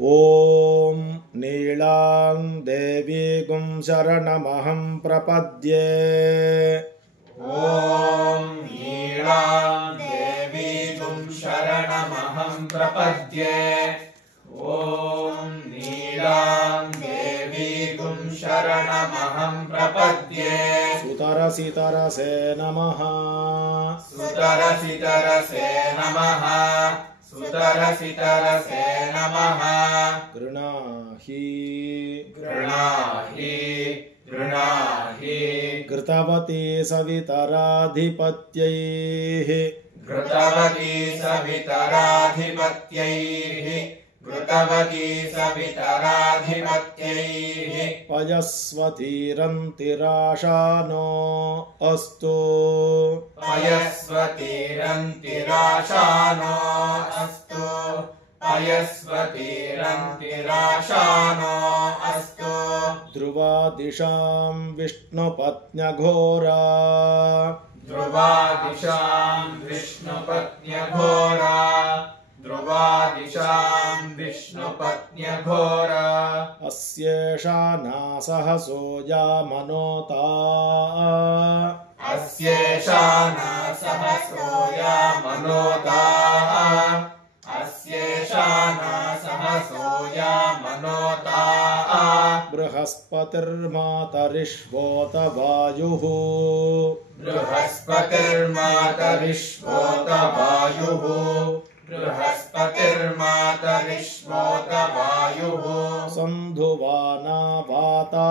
ॐ नीलां देवीं शरणमहं प्रपद्ये। ॐ नीलां देवीं शरणमहं प्रपद्ये। ॐ नीलां देवीं शरणमहं प्रपद्ये। सुतरसितरसे नमः। सुतरसितरसे नमः। सुतरसितरसे नमः। गृणाहि गृणाहि गृणाहि घृतवती सवितराधिपत्यैः। घृतवती सवितराधिपत्यैः। घृतवती सवितराधिपत्यैः। पयस्वतीरन्तिराशानो अस्तु। पयस्वतीरन्तिराशानो अस्तु। पयस्वतीरन्तिराशानो अस्तु। ध्रुवादिशां विष्णुपत्न्यघोरा। ध्रुवादिशां विष्णुपत्न्यघोरा। ध्रुवादिशां विष्णुपत्न्यघोरा। अस्येषा नासहसो यामनोता। अस्येषा नासहसो यामनोता। अस्येषा नासहसो यामनोता। बृहस्पतिर्मातरिष्वोत वायुः। बृहस्पतिर्मातरिष्वोत वायुः। बृहस्पतिर्मातरिष्वोत वायुः। सन्धुवाना वाता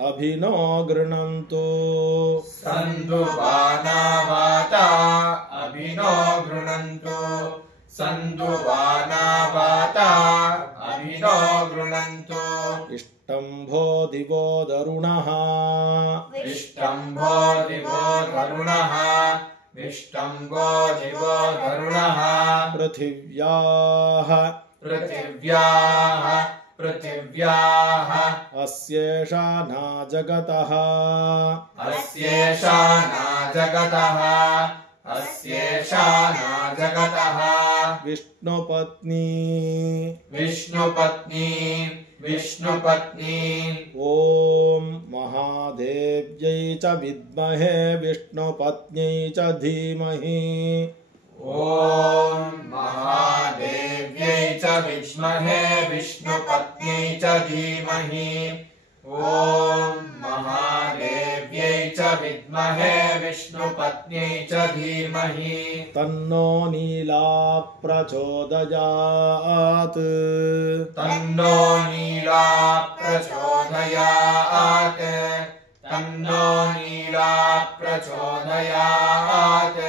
अभिनो गृणन्तु। सन्धुवाना वाता अभिनो गृणन्तु। सन्धुवाना वाता अभिनो गृणन्तु। इष्टम्भो दिवो दरुणः। इष्टम्भो दिवो वरुणः। इष्टम्भो दिवो वरुणः। पृथिव्याः पृथिव्याः पृथिव्याः अस्येषा न जगतः। अस्येषा न जगतः। अस्येषा न जगतः। विष्णुपत्नी विष्णुपत्नी विष्णुपत्नी। ॐ महादेव्यै च विद्महे विष्णुपत्न्यै च धीमहि। ॐ महादेव्यै च विद्महे विष्णुपत्न्यै च धीमहि। ॐ महादेव्यै च विद्महे विष्णुपत्न्यै च धीमहि। तन्नो नीला प्रचोदयात्। तन्नो नीला प्रचोदयात्। तन्नो नीला प्रचोदयात्।